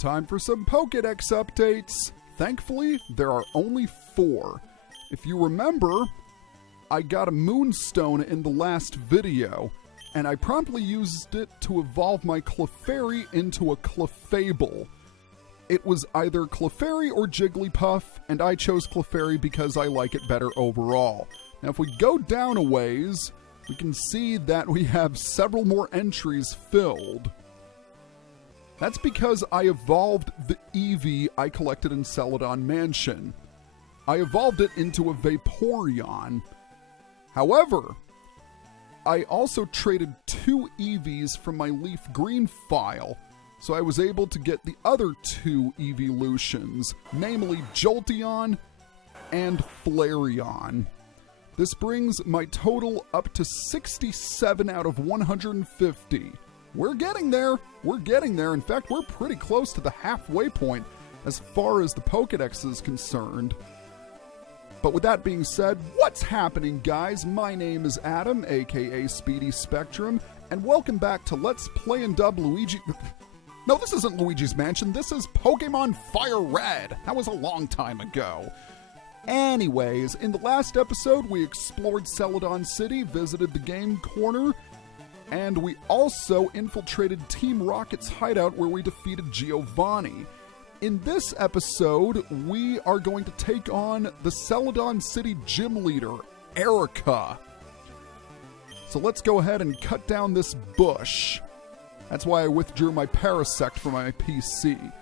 Time for some Pokedex updates. Thankfully, there are only 4. If you remember, I got a Moonstone in the last video, and I promptly used it to evolve my Clefairy into a Clefable. It was either Clefairy or Jigglypuff, and I chose Clefairy because I like it better overall. Now if we go down a ways, we can see that we have several more entries filled. That's because I evolved the Eevee I collected in Celadon Mansion. I evolved it into a Vaporeon. However, I also traded 2 Eevees from my Leaf Green file, so I was able to get the other 2 Eeveelutions, namely Jolteon and Flareon. This brings my total up to 67 out of 150. We're getting there. We're getting there. In fact, we're pretty close to the halfway point as far as the Pokedex is concerned. But with that being said, what's happening, guys? My name is Adam, aka Speedy Spectrum, and welcome back to Let's Play and Dub Luigi... No, this isn't Luigi's Mansion. This is Pokemon Fire Red. That was a long time ago. Anyways, in the last episode, we explored Celadon City, visited the game corner, and we also infiltrated Team Rocket's hideout where we defeated Giovanni. In this episode, we are going to take on the Celadon City Gym leader, Erika. So let's go ahead and cut down this bush. That's why I withdrew my Parasect from my PC.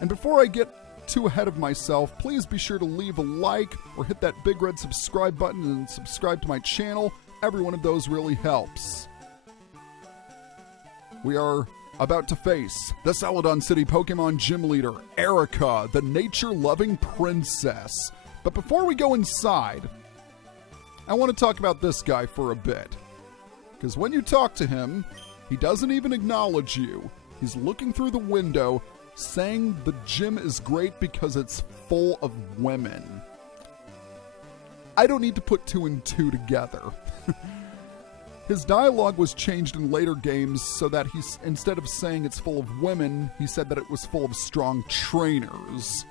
And before I get too ahead of myself, please be sure to leave a like or hit that big red subscribe button and subscribe to my channel. Every one of those really helps. We are about to face the Celadon City Pokemon Gym leader, Erika, the nature-loving princess. But before we go inside, I want to talk about this guy for a bit. Because when you talk to him, he doesn't even acknowledge you. He's looking through the window, saying the gym is great because it's full of women. I don't need to put 2 and 2 together. His dialogue was changed in later games so that instead of saying it's full of women, he said that it was full of strong trainers.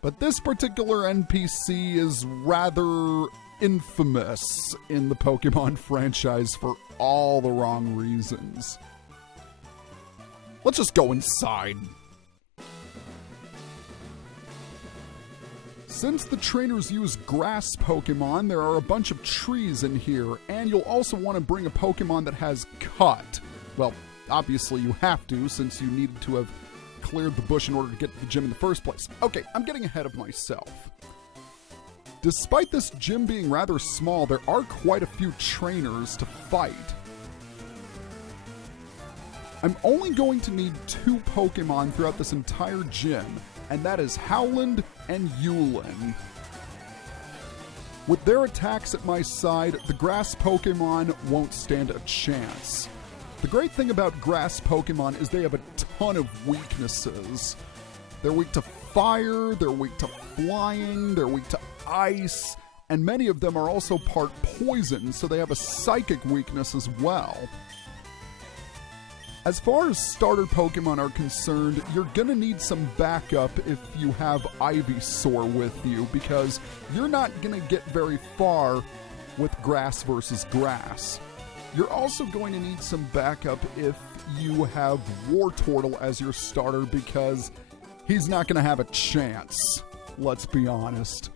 But this particular NPC is rather infamous in the Pokemon franchise for all the wrong reasons. Let's just go inside. Since the trainers use grass Pokemon, there are a bunch of trees in here, and you'll also want to bring a Pokemon that has cut. Well, obviously you have to, since you needed to have cleared the bush in order to get to the gym in the first place. Okay, I'm getting ahead of myself. Despite this gym being rather small, there are quite a few trainers to fight. I'm only going to need 2 Pokemon throughout this entire gym, and that is Howland and Yulin. With their attacks at my side, the grass Pokemon won't stand a chance. The great thing about grass Pokemon is they have a ton of weaknesses. They're weak to fire, they're weak to flying, they're weak to ice, and many of them are also part poison, so they have a psychic weakness as well. As far as starter Pokemon are concerned, you're gonna need some backup if you have Ivysaur with you, because you're not gonna get very far with grass versus grass. You're also going to need some backup if you have Wartortle as your starter, because he's not gonna have a chance, let's be honest.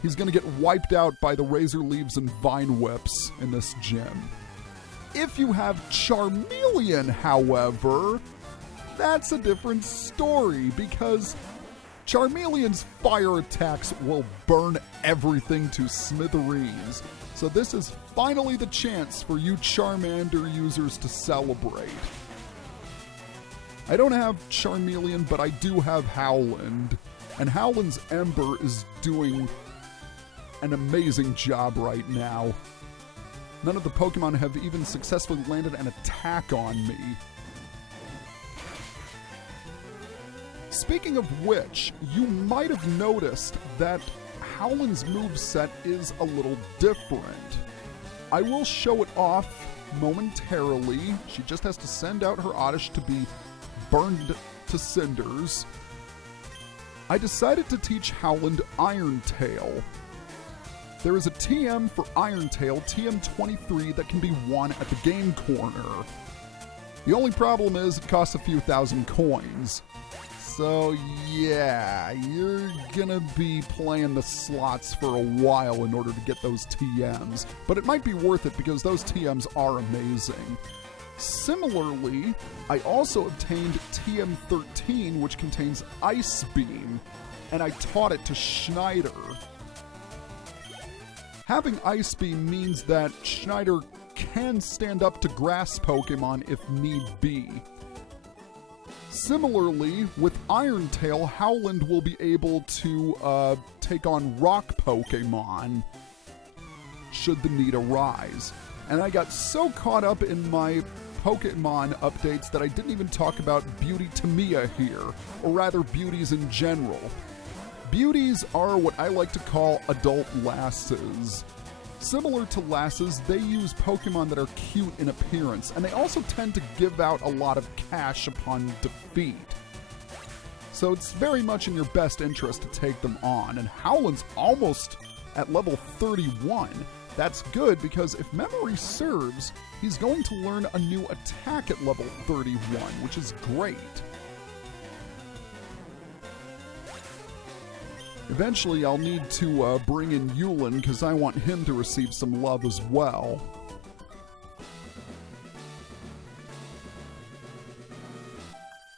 He's gonna get wiped out by the Razor Leaves and Vine Whips in this gym. If you have Charmeleon, however, that's a different story, because Charmeleon's fire attacks will burn everything to smithereens. So this is finally the chance for you Charmander users to celebrate. I don't have Charmeleon, but I do have Howland, and Howland's Ember is doing an amazing job right now. None of the Pokemon have even successfully landed an attack on me. Speaking of which, you might have noticed that Howland's moveset is a little different. I will show it off momentarily. She just has to send out her Oddish to be burned to cinders, I decided to teach Howland Iron Tail. There is a TM for Iron Tail, TM23, that can be won at the game corner. The only problem is it costs a few thousand coins. So yeah, you're gonna be playing the slots for a while in order to get those TMs. But it might be worth it because those TMs are amazing. Similarly, I also obtained TM13, which contains Ice Beam, and I taught it to Schneider. Having Ice Beam means that Schneider can stand up to grass Pokemon if need be. Similarly, with Iron Tail, Howland will be able to take on rock Pokemon should the need arise. And I got so caught up in my Pokemon updates that I didn't even talk about Beauty Tamiya here, or rather beauties in general. Beauties are what I like to call adult lasses. Similar to lasses, they use Pokemon that are cute in appearance, and they also tend to give out a lot of cash upon defeat. So it's very much in your best interest to take them on, and Howland's almost at level 31. That's good because if memory serves, he's going to learn a new attack at level 31, which is great. Eventually, I'll need to bring in Yulin because I want him to receive some love as well.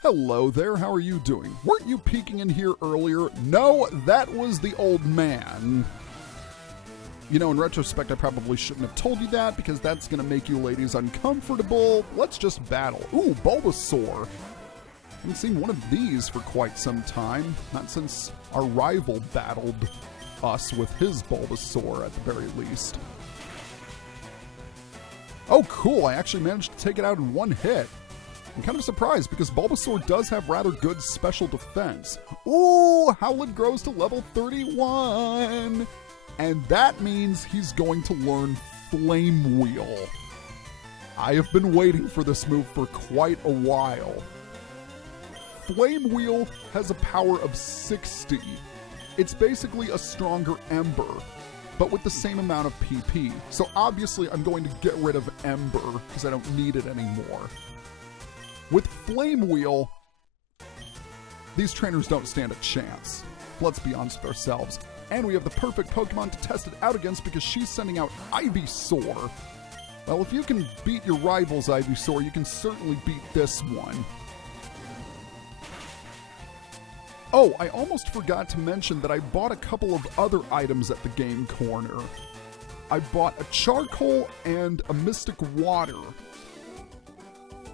Hello there, how are you doing? Weren't you peeking in here earlier? No, that was the old man. You know, in retrospect, I probably shouldn't have told you that because that's going to make you ladies uncomfortable. Let's just battle. Ooh, Bulbasaur. I haven't seen one of these for quite some time. Not since our rival battled us with his Bulbasaur, at the very least. Oh, cool. I actually managed to take it out in one hit. I'm kind of surprised because Bulbasaur does have rather good special defense. Ooh, Howland grows to level 31. And that means he's going to learn Flame Wheel. I have been waiting for this move for quite a while. Flame Wheel has a power of 60. It's basically a stronger Ember, but with the same amount of PP. So obviously I'm going to get rid of Ember because I don't need it anymore. With Flame Wheel, these trainers don't stand a chance. Let's be honest with ourselves. And we have the perfect Pokemon to test it out against because she's sending out Ivysaur. Well, if you can beat your rival's Ivysaur, you can certainly beat this one. Oh, I almost forgot to mention that I bought a couple of other items at the game corner. I bought a Charcoal and a Mystic Water.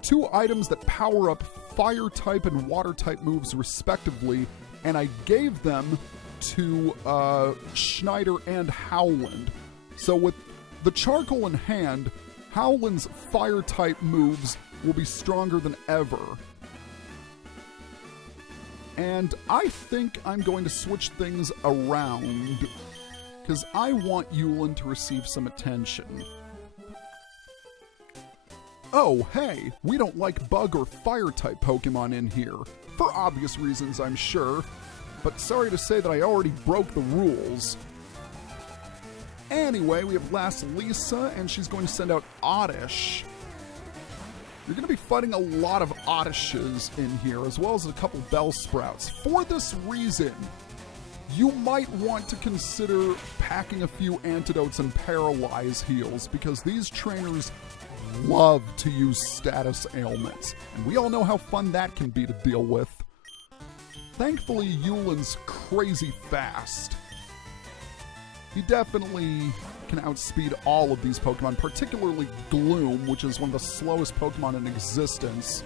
Two items that power up Fire-type and Water-type moves respectively, and I gave them to Schneider and Howland. So with the Charcoal in hand, Howland's Fire-type moves will be stronger than ever. And I think I'm going to switch things around because I want Yulin to receive some attention. Oh, hey, we don't like bug or fire-type Pokemon in here. For obvious reasons, I'm sure. But sorry to say that I already broke the rules. Anyway, we have last Lisa, and she's going to send out Oddish. You're going to be fighting a lot of Oddishes in here, as well as a couple Bellsprouts. For this reason, you might want to consider packing a few antidotes and paralyze heals, because these trainers love to use status ailments, and we all know how fun that can be to deal with. Thankfully, Yulin's crazy fast. He definitely can outspeed all of these Pokemon, particularly Gloom, which is one of the slowest Pokemon in existence.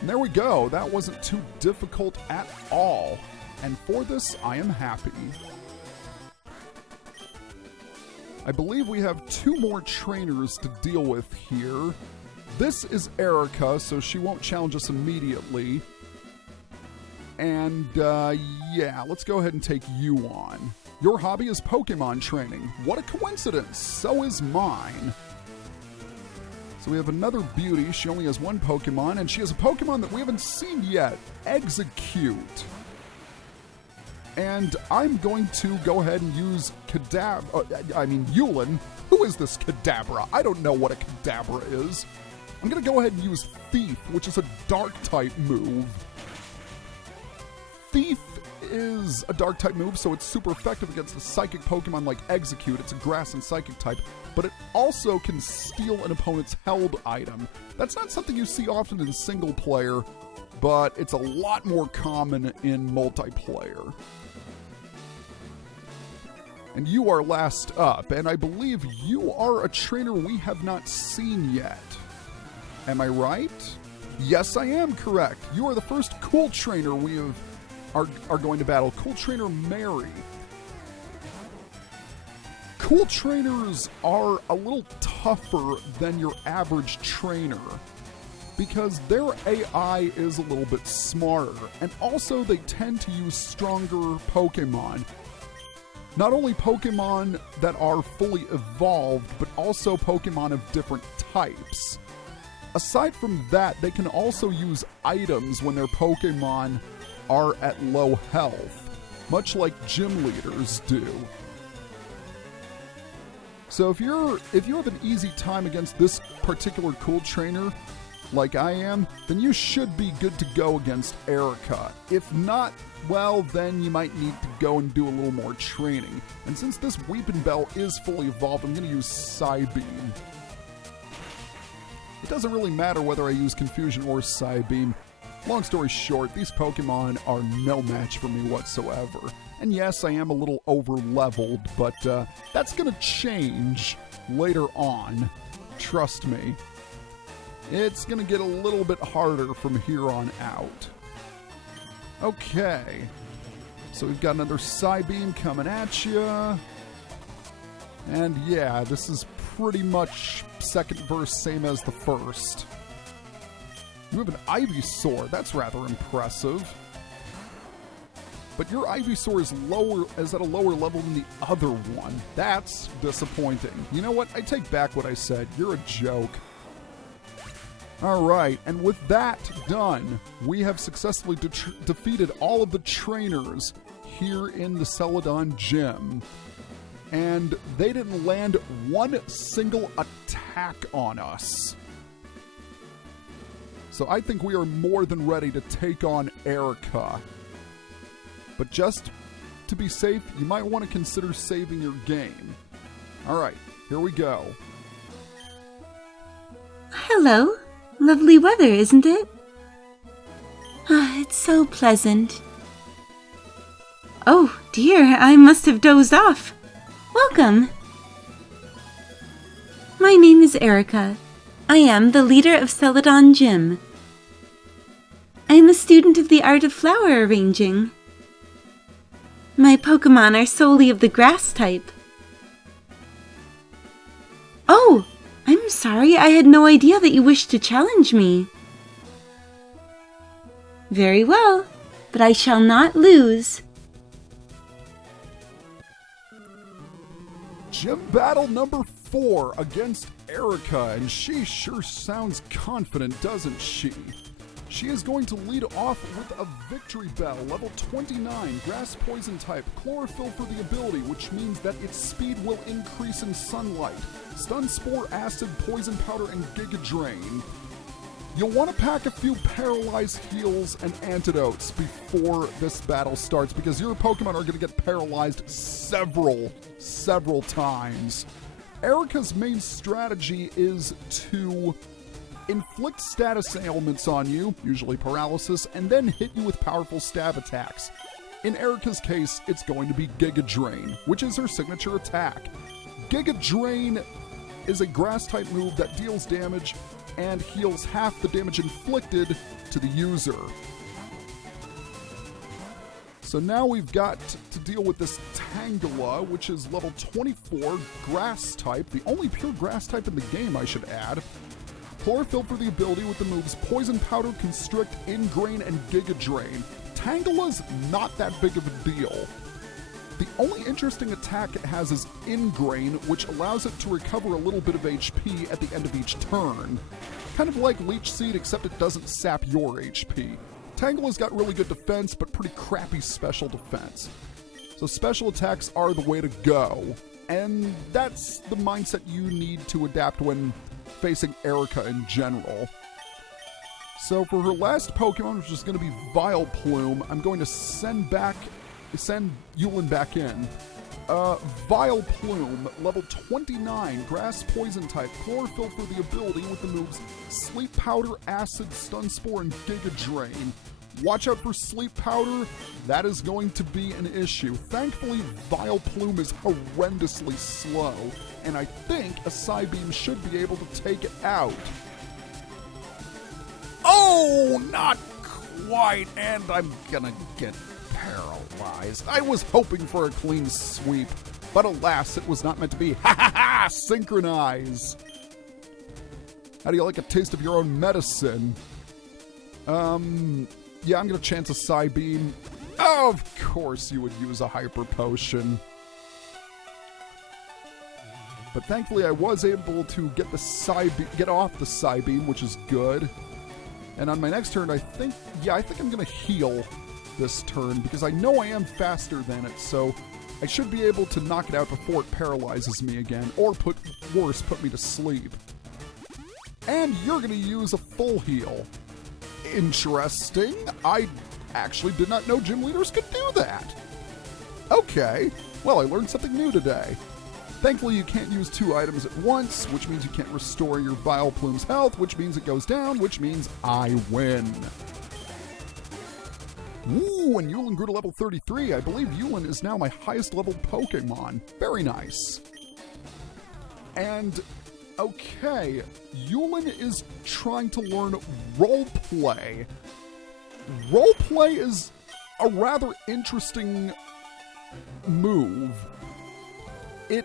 And there we go. That wasn't too difficult at all. And for this, I am happy. I believe we have two more trainers to deal with here. This is Erika, so she won't challenge us immediately. And, yeah, let's go ahead and take you on. Your hobby is Pokemon training. What a coincidence! So is mine. So we have another beauty. She only has one Pokemon, and she has a Pokemon that we haven't seen yet, Execute. And I'm going to go ahead and use Yulin. Who is this Kadabra? I don't know what a Kadabra is. I'm going to go ahead and use Thief, which is a Dark-type move. Thief is a Dark-type move, so it's super effective against a Psychic Pokemon like Execute. It's a Grass and Psychic type, but it also can steal an opponent's held item. That's not something you see often in single player, but it's a lot more common in multiplayer. And you are last up, and I believe you are a trainer we have not seen yet. Am I right? Yes, I am correct. You are the first cool trainer we are going to battle. Cool Trainer Mary. Cool trainers are a little tougher than your average trainer because their AI is a little bit smarter, and also they tend to use stronger Pokemon. Not only Pokemon that are fully evolved, but also Pokemon of different types. Aside from that, they can also use items when their Pokemon are at low health, much like gym leaders do. So if you have an easy time against this particular cool trainer, like I am, then you should be good to go against Erika. If not, well, then you might need to go and do a little more training. And since this Weepinbell is fully evolved, I'm going to use Psybeam. It doesn't really matter whether I use Confusion or Psybeam. Long story short, these Pokemon are no match for me whatsoever. And yes, I am a little over-leveled, but that's going to change later on. Trust me. It's going to get a little bit harder from here on out. Okay. So we've got another Psybeam coming at you. And yeah, this is pretty much second verse, same as the first. You have an Ivysaur. That's rather impressive. But your Ivysaur is at a lower level than the other one. That's disappointing. You know what? I take back what I said. You're a joke. Alright, and with that done, we have successfully defeated all of the trainers here in the Celadon Gym. And they didn't land one single attack on us. So I think we are more than ready to take on Erika. But just to be safe, you might want to consider saving your game. Alright, here we go. Hello. Lovely weather, isn't it? Ah, it's so pleasant. Oh dear, I must have dozed off. Welcome. My name is Erika. I am the leader of Celadon Gym. I am a student of the art of flower arranging. My Pokemon are solely of the grass type. Oh! I'm sorry, I had no idea that you wished to challenge me. Very well, but I shall not lose. Gym battle number 4 against Erika, and she sure sounds confident, doesn't she? She is going to lead off with a Victreebel, level 29, Grass Poison type, Chlorophyll for the ability, which means that its speed will increase in sunlight, Stun Spore, Acid, Poisonpowder, and Giga Drain. You'll want to pack a few paralyze heals and antidotes before this battle starts, because your Pokemon are going to get paralyzed several times. Erika's main strategy is to inflict status ailments on you, usually paralysis, and then hit you with powerful stab attacks. In Erika's case, it's going to be Giga Drain, which is her signature attack. Giga Drain is a grass-type move that deals damage and heals half the damage inflicted to the user. So now we've got to deal with this Tangela, which is level 24, Grass-type, the only pure Grass-type in the game, I should add. Chlorophyll for the ability with the moves Poisonpowder, Constrict, Ingrain, and Giga Drain. Tangela's not that big of a deal. The only interesting attack it has is Ingrain, which allows it to recover a little bit of HP at the end of each turn. Kind of like Leech Seed, except it doesn't sap your HP. Tangela's got really good defense, but pretty crappy special defense. So special attacks are the way to go. And that's the mindset you need to adapt when facing Erika in general. So for her last Pokemon, which is going to be Vileplume, I'm going to send Yulin back in. Vileplume, level 29, Grass Poison type, Chlorophyll for the ability with the moves Sleep Powder, Acid, Stun Spore, and Giga Drain. Watch out for Sleep Powder, that is going to be an issue. Thankfully, Vileplume is horrendously slow, and I think a Psybeam should be able to take it out. Oh, not quite, and I'm gonna get paralyzed. I was hoping for a clean sweep, but alas, it was not meant to be. Ha ha ha! Synchronize! How do you like a taste of your own medicine? Yeah, I'm gonna chance a Psybeam. Oh, of course you would use a Hyper Potion. But thankfully I was able to get off the Psybeam, which is good. And on my next turn, I think I'm gonna heal this turn, because I know I am faster than it, so I should be able to knock it out before it paralyzes me again, or put me to sleep. And you're gonna use a full heal. Interesting. I actually did not know gym leaders could do that. Okay, well, I learned something new today. Thankfully, you can't use 2 items at once, which means you can't restore your Vileplume's health, which means it goes down, which means I win. Ooh, and Yulin grew to level 33. I believe Yulin is now my highest level Pokemon. Very nice. And, okay, Yulin is trying to learn Roleplay. Roleplay is a rather interesting move. It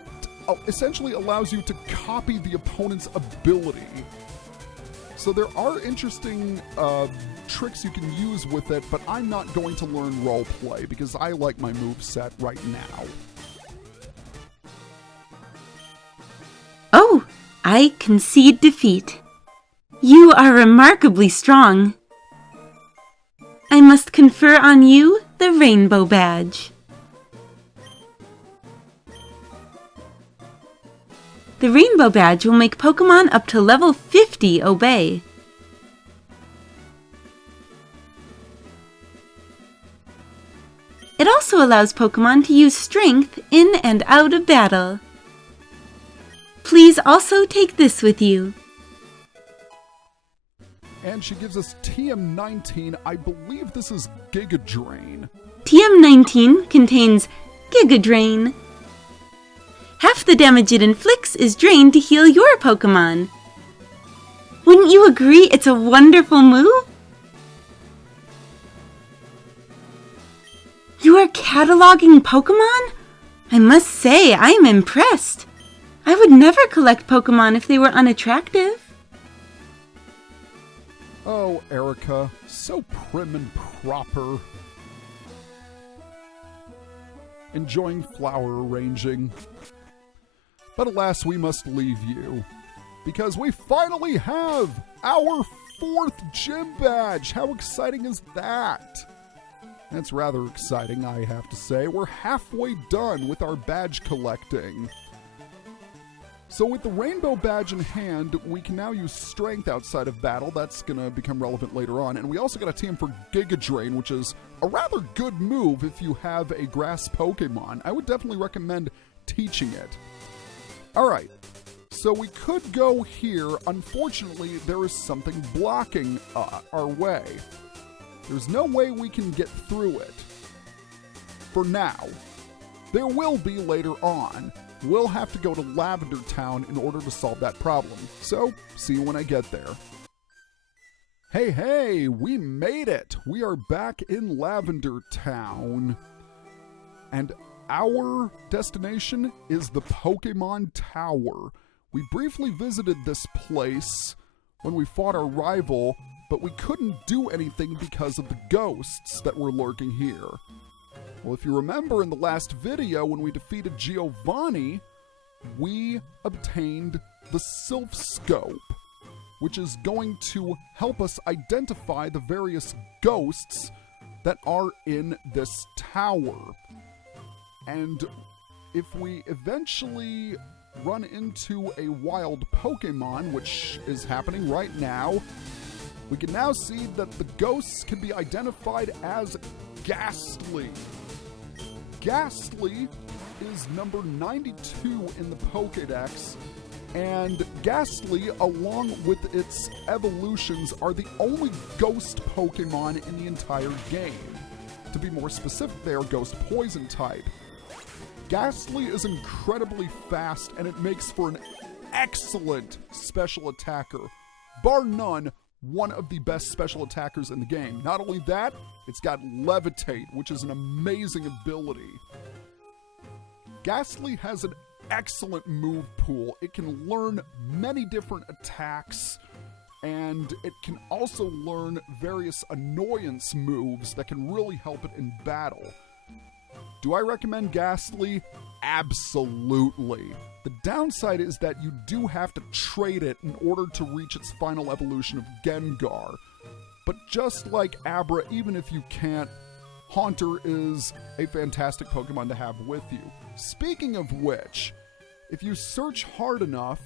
essentially allows you to copy the opponent's ability. So there are interesting tricks you can use with it, but I'm not going to learn Roleplay because I like my moveset right now. Oh, I concede defeat. You are remarkably strong. I must confer on you the Rainbow Badge. The Rainbow Badge will make Pokemon up to level 50 obey. It also allows Pokemon to use Strength in and out of battle. Please also take this with you. And she gives us TM19. I believe this is Giga Drain. TM19 contains Giga Drain. Half the damage it inflicts is drained to heal your Pokemon. Wouldn't you agree it's a wonderful move? You are cataloging Pokemon? I must say, I am impressed. I would never collect Pokemon if they were unattractive. Oh, Erika, so prim and proper. Enjoying flower arranging. But alas, we must leave you, because we finally have our 4th gym badge! How exciting is that? That's rather exciting, I have to say. We're halfway done with our badge collecting. So with the Rainbow Badge in hand, we can now use Strength outside of battle. That's going to become relevant later on. And we also got a TM for Giga Drain, which is a rather good move if you have a grass Pokemon. I would definitely recommend teaching it. Alright, so we could go here. Unfortunately, there is something blocking our way. There's no way we can get through it. For now. There will be later on. We'll have to go to Lavender Town in order to solve that problem. So, see you when I get there. Hey, we made it! We are back in Lavender Town. And our destination is the Pokemon Tower. We briefly visited this place when we fought our rival, but we couldn't do anything because of the ghosts that were lurking here. Well, if you remember in the last video when we defeated Giovanni, we obtained the Sylph Scope, which is going to help us identify the various ghosts that are in this tower. And if we eventually run into a wild Pokemon, which is happening right now, we can now see that the ghosts can be identified as Gastly. Gastly is number 92 in the Pokedex, and Gastly, along with its evolutions, are the only ghost Pokemon in the entire game. To be more specific, they are ghost poison type. Gastly is incredibly fast, and it makes for an excellent special attacker. Bar none, one of the best special attackers in the game. Not only that, it's got Levitate, which is an amazing ability. Gastly has an excellent move pool. It can learn many different attacks, and it can also learn various annoyance moves that can really help it in battle. Do I recommend Gastly? Absolutely. The downside is that you do have to trade it in order to reach its final evolution of Gengar. But just like Abra, even if you can't, Haunter is a fantastic Pokemon to have with you. Speaking of which, if you search hard enough,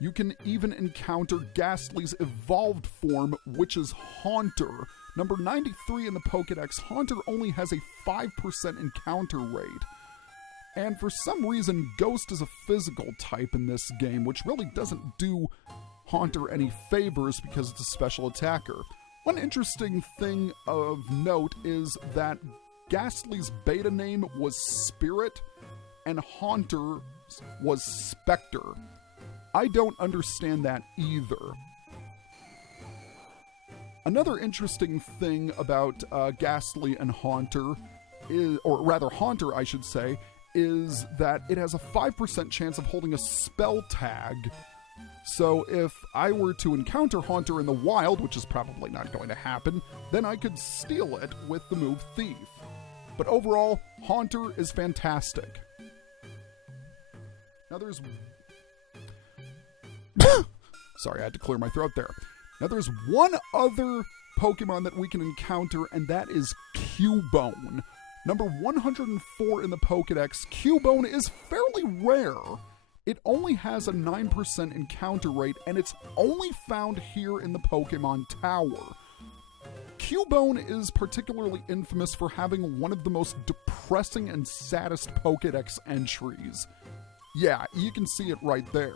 you can even encounter Gastly's evolved form, which is Haunter. Number 93 in the Pokedex, Haunter only has a 5% encounter rate. And for some reason, Ghost is a physical type in this game, which really doesn't do Haunter any favors because it's a special attacker. One interesting thing of note is that Gastly's beta name was Spirit, and Haunter was Spectre. I don't understand that either. Another interesting thing about Gastly and Haunter is, or rather Haunter, I should say, is that it has a 5% chance of holding a spell tag. So if I were to encounter Haunter in the wild, which is probably not going to happen, then I could steal it with the move Thief. But overall, Haunter is fantastic. Now there's... Sorry, I had to clear my throat there. Now there's one other Pokemon that we can encounter, and that is Cubone. Number 104 in the Pokedex, Cubone is fairly rare. It only has a 9% encounter rate, and it's only found here in the Pokemon Tower. Cubone is particularly infamous for having one of the most depressing and saddest Pokedex entries. Yeah, you can see it right there.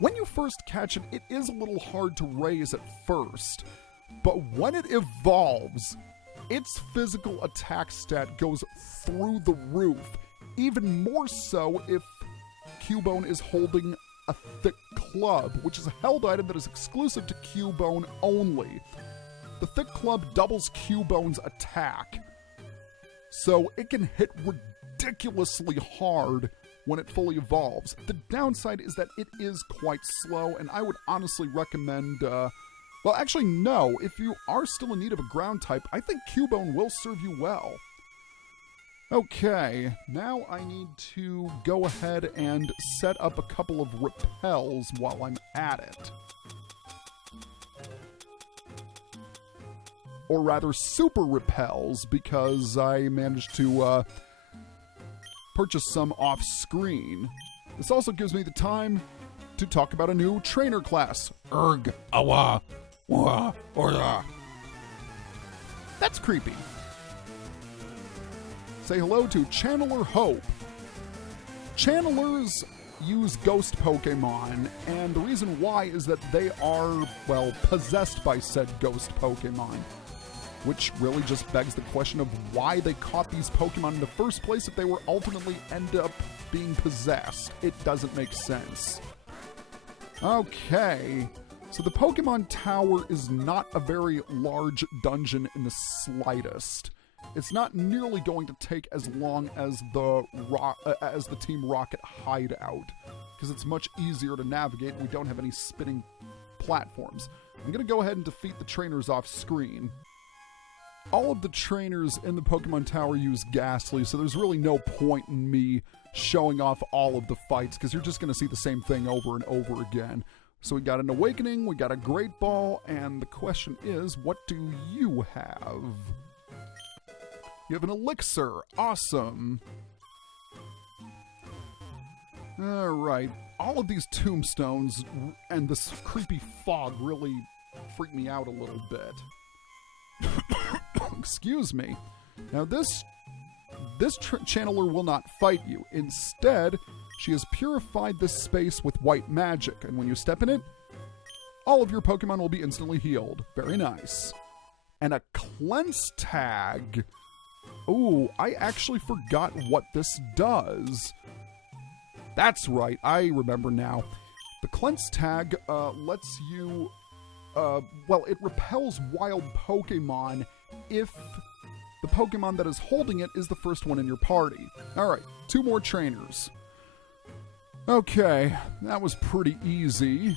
When you first catch it, it is a little hard to raise at first, but when it evolves, its physical attack stat goes through the roof, even more so if Cubone is holding a thick club, which is a held item that is exclusive to Cubone only. The thick club doubles Cubone's attack, so it can hit ridiculously hard when it fully evolves. The downside is that it is quite slow, and I would honestly recommend, well, actually, no. If you are still in need of a ground type, I think Cubone will serve you well. Okay, now I need to go ahead and set up a couple of repels while I'm at it. Or rather, super repels, because I managed to purchase some off-screen. This also gives me the time to talk about a new trainer class. Erg, awa, wa, orda. That's creepy. Say hello to Channeler Hope. Channelers use ghost Pokemon, and the reason why is that they are, well, possessed by said ghost Pokemon. Which really just begs the question of why they caught these Pokemon in the first place if they were ultimately end up being possessed. It doesn't make sense. Okay, so the Pokemon Tower is not a very large dungeon in the slightest. It's not nearly going to take as long as the Team Rocket hideout, because it's much easier to navigate and we don't have any spinning platforms. I'm going to go ahead and defeat the trainers off screen. all of the trainers in the Pokemon Tower use Gastly, so there's really no point in me showing off all of the fights, because you're just going to see the same thing over and over again. So we got an Awakening, we got a Great Ball, and the question is, what do you have? You have an Elixir. Awesome. Alright, all of these tombstones and this creepy fog really freak me out a little bit. Excuse me. Now this channeler will not fight you. Instead, she has purified this space with white magic, and when you step in it, all of your Pokemon will be instantly healed. Very nice. And a Cleanse Tag. Ooh, I actually forgot what this does. That's right, I remember now. The Cleanse Tag lets you, it repels wild Pokemon if the Pokemon that is holding it is the first one in your party. Alright, 2 more trainers. Okay, that was pretty easy.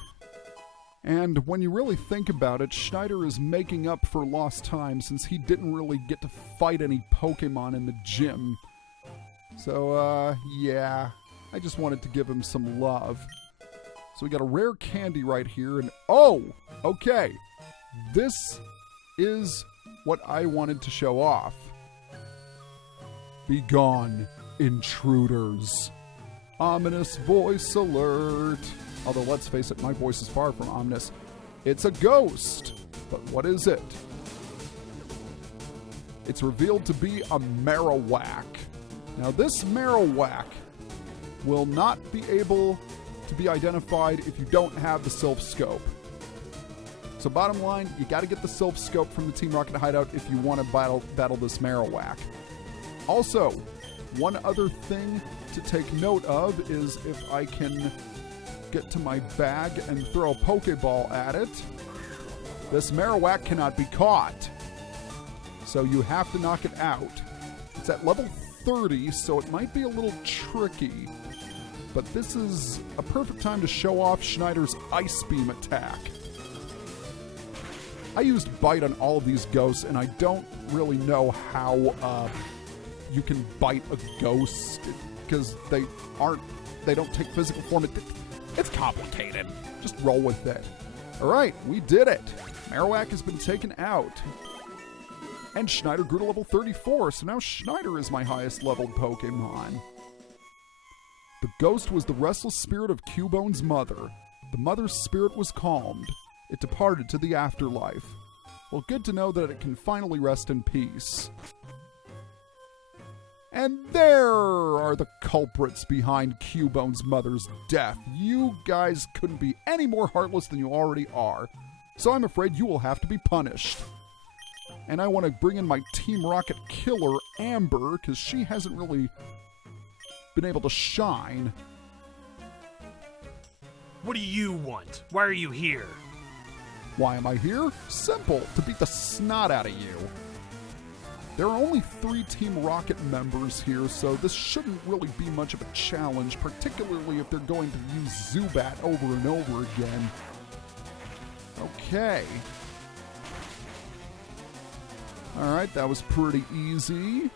And when you really think about it, Schneider is making up for lost time since he didn't really get to fight any Pokemon in the gym. So, yeah, I just wanted to give him some love. So we got a rare candy right here, and oh, okay, this is what I wanted to show off. Be gone, intruders. Ominous voice alert. Although, let's face it, my voice is far from ominous. It's a ghost. But what is it? It's revealed to be a Marowak. Now, this Marowak will not be able to be identified if you don't have the Sylph Scope. So bottom line, you got to get the Sylph Scope from the Team Rocket hideout if you want to battle this Marowak. Also, one other thing to take note of is if I can get to my bag and throw a Pokeball at it, this Marowak cannot be caught. So you have to knock it out. It's at level 30, so it might be a little tricky. But this is a perfect time to show off Schneider's Ice Beam attack. I used Bite on all of these ghosts, and I don't really know how you can bite a ghost, because they don't take physical form. It's complicated. Just roll with it. Alright, we did it. Marowak has been taken out. And Schneider grew to level 34, so now Schneider is my highest leveled Pokemon. The ghost was the restless spirit of Cubone's mother. The mother's spirit was calmed. It departed to the afterlife. Well, good to know that it can finally rest in peace. And there are the culprits behind Cubone's mother's death. You guys couldn't be any more heartless than you already are. So I'm afraid you will have to be punished. And I want to bring in my Team Rocket killer, Amber, because she hasn't really been able to shine. What do you want? Why are you here? Why am I here? Simple, to beat the snot out of you. There are only 3 Team Rocket members here, so this shouldn't really be much of a challenge, particularly if they're going to use Zubat over and over again. Okay. Alright, that was pretty easy.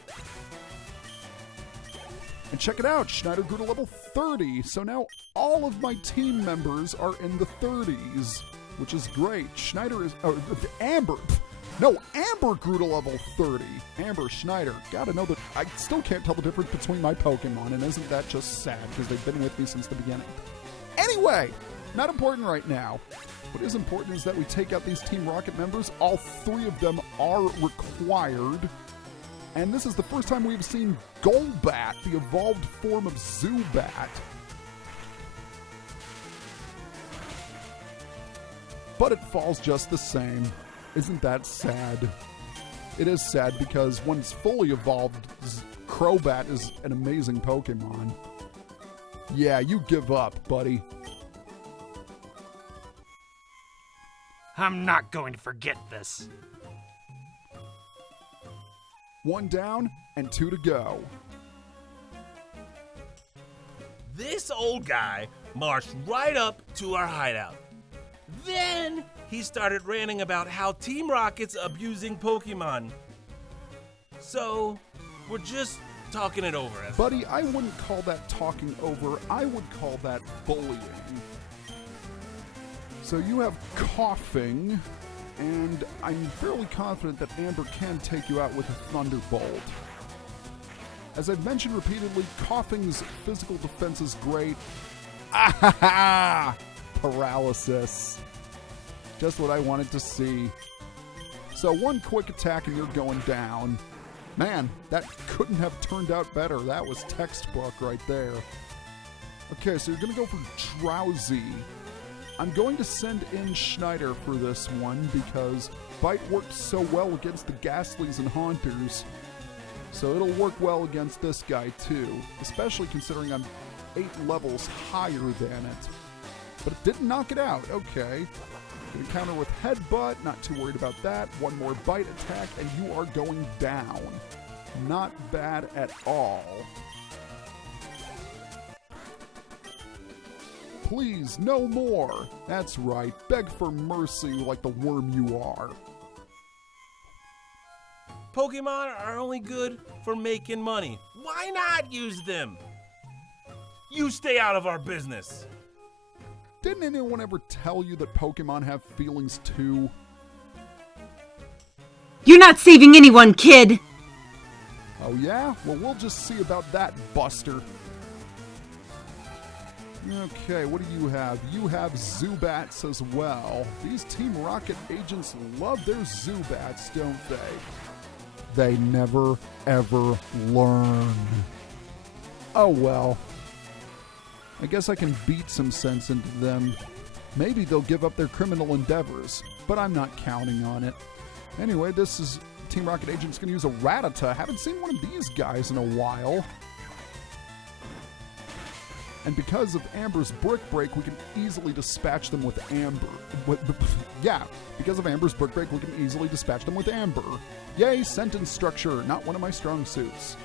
And check it out, Schneider grew to level 30, so now all of my team members are in the 30s, which is great. Amber grew to level 30. Amber, Schneider, gotta know that I still can't tell the difference between my Pokemon, and isn't that just sad, because they've been with me since the beginning. Anyway, not important right now. What is important is that we take out these Team Rocket members. All 3 of them are required. And this is the first time we've seen Golbat, the evolved form of Zubat. But it falls just the same. Isn't that sad? It is sad because when it's fully evolved, Crobat is an amazing Pokemon. Yeah, you give up, buddy. I'm not going to forget this. 1 down and 2 to go. This old guy marched right up to our hideout. Then he started ranting about how Team Rocket's abusing Pokemon. So, we're just talking it over. Buddy, I wouldn't call that talking over. I would call that bullying. So you have coughing, and I'm fairly confident that Amber can take you out with a Thunderbolt. As I've mentioned repeatedly, coughing's physical defense is great. Ah, paralysis. Just what I wanted to see. So one quick attack and you're going down. Man, that couldn't have turned out better. That was textbook right there. Okay, so you're going to go for Drowsy. I'm going to send in Schneider for this one because Bite worked so well against the Gastlys and Haunters. So it'll work well against this guy too, especially considering I'm 8 levels higher than it. But it didn't knock it out. Okay. Gonna counter with Headbutt, not too worried about that. One more Bite attack, and you are going down. Not bad at all. Please, no more. That's right, beg for mercy like the worm you are. Pokemon are only good for making money. Why not use them? You stay out of our business. Didn't anyone ever tell you that Pokemon have feelings too? You're not saving anyone, kid! Oh yeah? Well, we'll just see about that, Buster. Okay, what do you have? You have Zubats as well. These Team Rocket agents love their Zubats, don't they? They never, ever learn. Oh well. I guess I can beat some sense into them. Maybe they'll give up their criminal endeavors, but I'm not counting on it. Anyway, this is Team Rocket Agent's going to use a Rattata. Haven't seen one of these guys in a while. And because of Amber's Brick Break, we can easily dispatch them with Amber. Yeah, because of Amber's Brick Break, we can easily dispatch them with Amber. Yay, sentence structure, not one of my strong suits.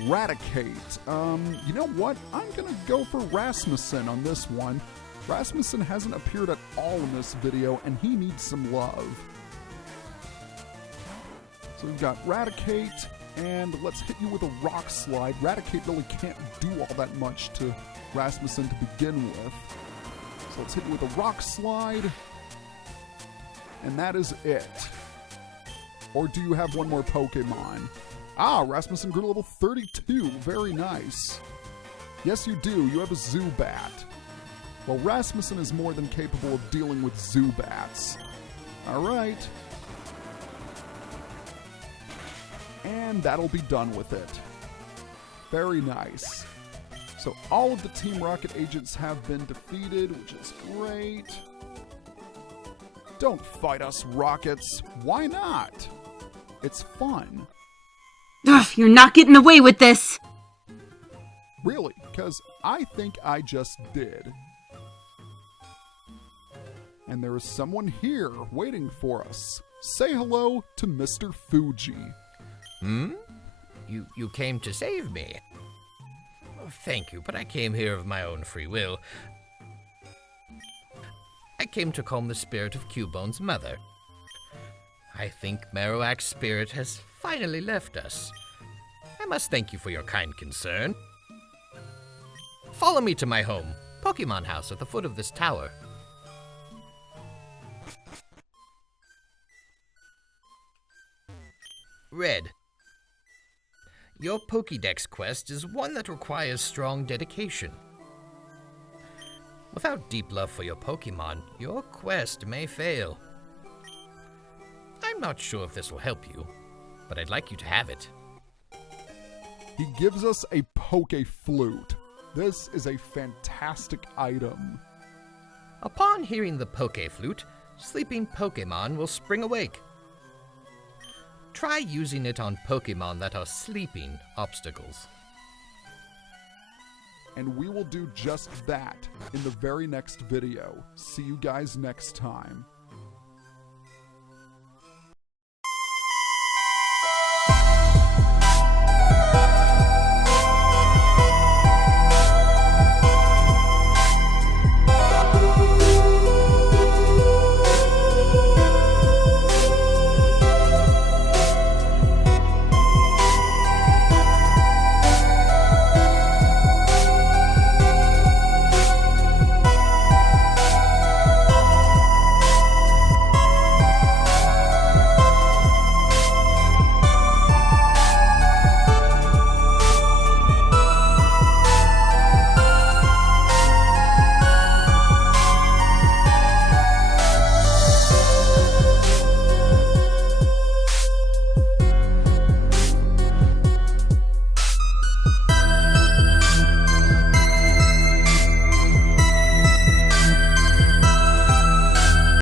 Raticate. You know what? I'm gonna go for Rasmussen on this one. Rasmussen hasn't appeared at all in this video, and he needs some love. So we've got Raticate, and let's hit you with a Rock Slide. Raticate really can't do all that much to Rasmussen to begin with. So let's hit you with a Rock Slide, and that is it. Or do you have one more Pokemon? Ah, Rasmussen grew to level 32. Very nice. Yes, you do. You have a Zubat. Well, Rasmussen is more than capable of dealing with Zubats. All right. And that'll be done with it. Very nice. So all of the Team Rocket agents have been defeated, which is great. Don't fight us, Rockets. Why not? It's fun. Ugh, you're not getting away with this! Really, because I think I just did. And there is someone here waiting for us. Say hello to Mr. Fuji. You came to save me? Oh, thank you, but I came here of my own free will. I came to calm the spirit of Cubone's mother. I think Marowak's spirit has finally left us. I must thank you for your kind concern. Follow me to my home, Pokemon House at the foot of this tower. Red. Your Pokedex quest is one that requires strong dedication. Without deep love for your Pokemon, your quest may fail. I'm not sure if this will help you, but I'd like you to have it. He gives us a Poke Flute. This is a fantastic item. Upon hearing the Poke Flute, sleeping Pokemon will spring awake. Try using it on Pokemon that are sleeping obstacles. And we will do just that in the very next video. See you guys next time.